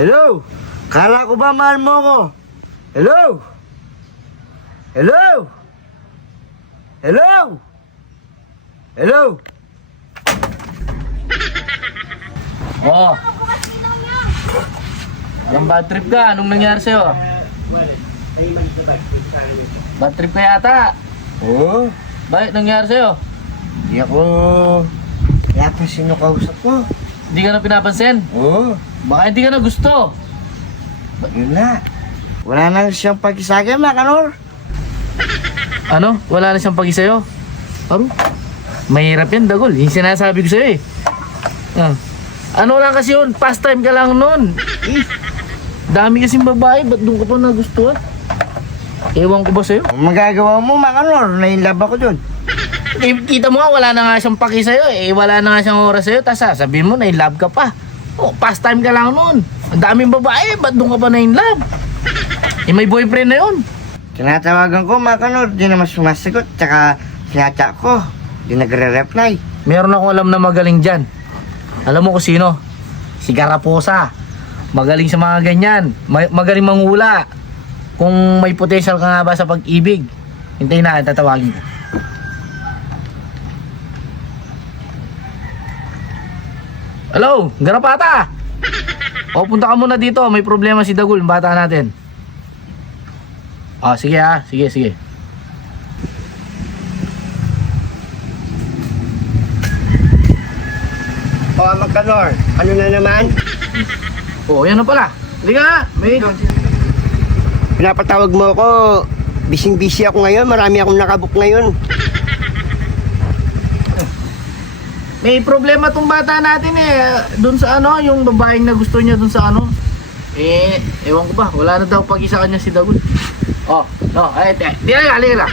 Hello? Kala ko ba mahal mo ko? Hello? Hello? Hello? Hello? Oh. Anong bad trip ka? Anong nangyari sa'yo? Bad trip ka yata. Oo. Bakit nangyari sa'yo? Hindi ako... Wala pa sino kausap ko. Hindi ka na pinapansin? Oo. Baka hindi ka na gusto. Yun na. Wala na siyang pag-isagay, mga kanor. Ano? Wala na siyang pagi sa'yo? Aro? Mahirap yan, Dagol. Yung sinasabi ko sa'yo eh. Ano lang kasi yun? Pastime ka lang nun. Dami kasing babae. Ba't doon ka pa nagustuhan? Ewan ko ba sa'yo? Ang magagawa mo, mga kanor, na-inlove ako dun. Eh, kita mo nga, wala na nga siyang paki sa'yo eh. Wala na nga siyang oras sa'yo. Tapos sabihin mo, na-inlove ka pa. Oh, pastime ka lang nun. Ang daming babae. Ba't doon ka pa na-inlove? Eh, may boyfriend na yun. Tinatawagan ko, mga kanor, di naman sumasagot. Tsaka sinatsa ko, di nagre-reply. Meron akong alam na magaling dyan. Alam mo kung sino? Si Garaposa. Magaling sa mga ganyan. Magaling manghula. Kung may potential ka nga ba sa pag-ibig, hintayin na, tatawagin ko. Hello, Garapata! O, punta ka muna dito. May problema si Dagul, bata natin. Sige ha. Sige. O, mga kanor, ano na naman? Yan na pala. Halika nga. May... Pinapatawag mo ako, busy ako ngayon, marami akong nakabook ngayon. May problema tong bata natin eh. Doon sa ano, yung babaeng na gusto niya doon sa ano. Ewan ko ba, wala na daw pag isa kanya si Dagul. Di na, halika lang.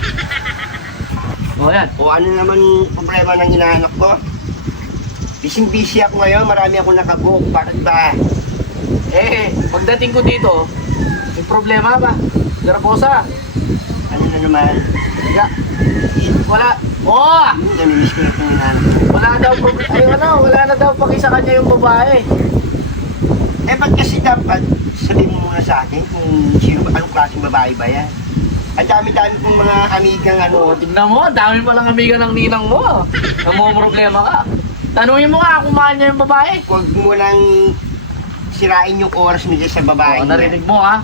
Yan. O ano naman problema ng hinahanap ko? Busy ako ngayon, marami akong nakabook, bakit ba? Pagdating ko dito, may problema ba? Garaposa. Ano na naman? Wala. Namimiss ko na itong hinahanap ko. Wala na daw pag isa kanya yung babae. Ba't kasi dapat sabihin mo muna sa akin kung sino ba, anong klaseng babae ba yan? Ang dami-dami kong mga amigang Tignan mo, dami palang amiga ng ninang mo. Problema ka. Tanungin mo nga kung mahal niya yung babae. Huwag mo lang sirain yung oras mo dyan sa babae. Narinig mo ha?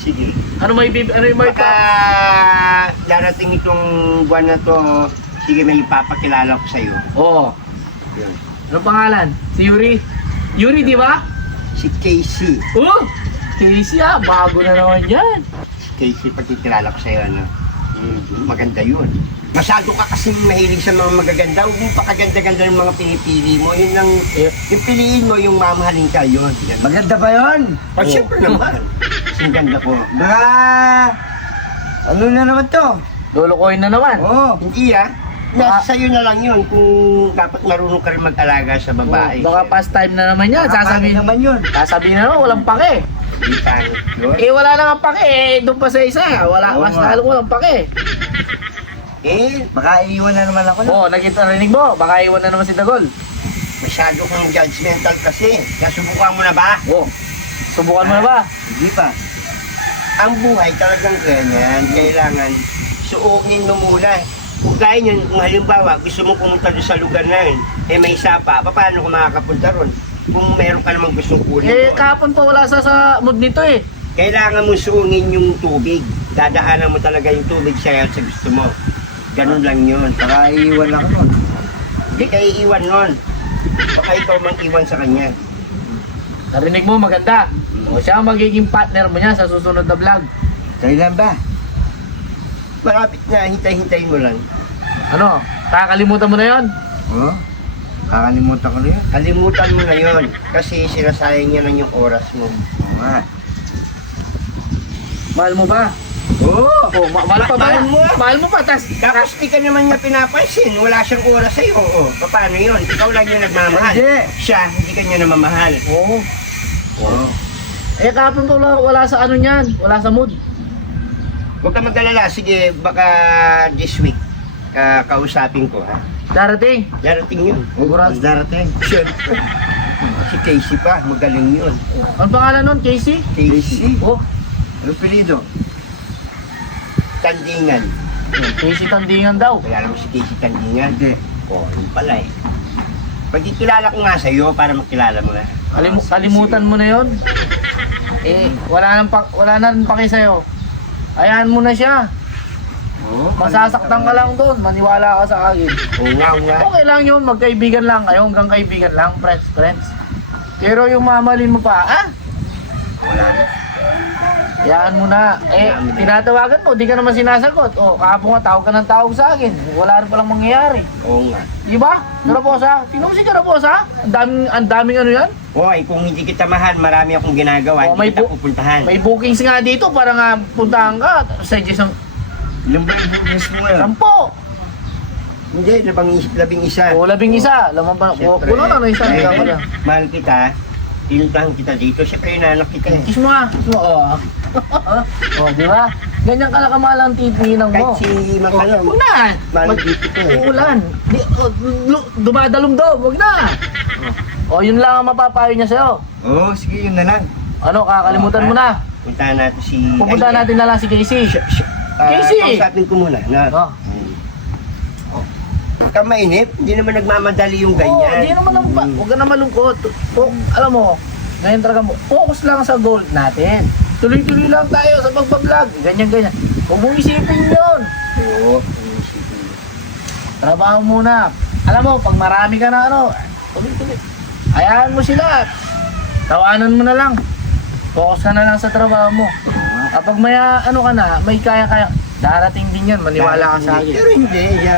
Sige. Ano yung may Baka darating itong buwan na to, sige may ipapakilala ko sa'yo. Yun. Ano pangalan? Si Yuri? Yuri, di ba? Si Casey. Casey bago na naman yan. Si Casey, pagkikilala ko sa'yo, ano? Maganda yun. Masyado ka kasing mahilig sa mga magaganda. Huwag mo pakaganda-ganda ng mga pinipili mo. Yun lang, yung piliin mo, yung mamahalin ka, yun. Maganda ba yun? Siyempre naman. Ang ganda po. Ano na naman to? Lulukoy na naman. Hindi nasa sa'yo na lang yun kung dapat marunong ka rin mag-alaga sa babae. Baka pastime na naman yan. Sasabihin naman yun. Sasabihin na naman, walang pake. Hindi pangit yun. Wala naman pake. Doon pa sa isa. Mas lalo walang pake. Baka iiwan na naman ako na. Narinig mo. Baka iwan na naman si Dagol. Masyado kang judgmental kasi. Nasubukan mo na ba? Subukan mo na ba? Hindi pa. Ang buhay talagang ganyan. Kailangan suungin mo muna. Kung kaya nyo, kung halimbawa gusto mo pumunta doon sa lugar na yun, may sapa, paano ka makakapunta ron? Kung meron ka namang gustong kunin doon. Kahapon pa wala sa mood nito eh. Kailangan mo suungin yung tubig. Dadaanan mo talaga yung tubig sa gusto mo. Ganun lang yun. Baka iiwan ako nun. Hindi ka iiwan nun. Baka ikaw mang iwan sa kanya. Narinig mo, maganda. Siya ang magiging partner mo niya sa susunod na vlog. Kailan ba? Malapit na, hintay-hintayin mo lang. Ano? Kakalimutan mo na yon? Kakalimutan ko na yun. Kalimutan mo na yun. Kasi sinasayang niya lang yung oras mo. Mahal mo ba? Mahal pa ba? Mahal mo pa, Tapos di ka naman niya pinapansin. Wala siyang oras sa'yo. Paano yun? Ikaw lang yung nagmamahal. Hindi. Siya, hindi ka niya namamahal. Kahapon pa wala sa ano niyan. Wala sa mood. Huwag ka mag-alala. Sige, baka this week kausapin ko, ha? Darating. Darating yun. Sigurado. Darating. Siyempre. Si Casey pa, magaling yun. Ang pangalan nun, Casey? Casey? Oh, Ano pilido? Tandingan. Casey Tandingan daw. Kaya naman si Casey Tandingan. Hindi. Yun pala eh. Pagkikilala ko nga sa'yo para makilala mo na. Kalimutan mo na yon. Wala na rin paki sa'yo. Ayahan mo na siya. Masasaktan ka lang doon, maniwala ka sa akin. Oo nga. Okay lang yun, magkaibigan lang kayo, hanggang kaibigan lang, friends. Pero yung mamahalin mo pa, Wala na. hayaan mo na. Tinatawagan mo, di ka naman sinasagot. Kahapon nga, tawag ka ng tawag sa akin. Wala rin palang mangyayari. Oo nga. Di ba? Karaposa? Tingnan mo si Karaposa? Ang daming ano yan? Kung hindi kita mahal, marami akong ginagawa. May Hindi kita pupuntahan. May bookings nga dito para nga puntahan ka. Sa isang Ilang ba yung business mo ngayon? 10. Hindi, 11. 11. Laman pa. Kuno na na isa. Mahal kita. Tinuntahan kita dito. Siyempre, inanak kita eh. Kiss mo nga. Kiss mo. Di ba? Ganyan ka na kamahal ang titinang mo. Kahit si Makalo. Huwag na. Mahal dito ko eh. Uulan. Dumadalong daw. Huwag na. Yun lang ang mapapayo niya sa'yo. Oo, sige, yun na lang. Ano, kakalimutan mo na. Puntahan natin si... Pupunta natin na lang si Casey. Casey! Kausapin ko muna. Na. Huwag kang mainip. Hindi naman nagmamadali yung ganyan. Hindi naman huwag ka na malungkot. Alam mo, ngayon talaga mo, focus lang sa goal natin. Tuloy-tuloy lang tayo sa pagbablog. Ganyan. Huwag mong isipin yun. Oo. Trabaho muna. Alam mo, pag marami ka na tuloy-tuloy. Hayaan mo sila. Tawanan mo na lang. Focus ka na lang sa trabaho mo. Kapag may ka na, may kaya-kaya, darating din yan, maniwala ka sa akin. Pero hindi, yan.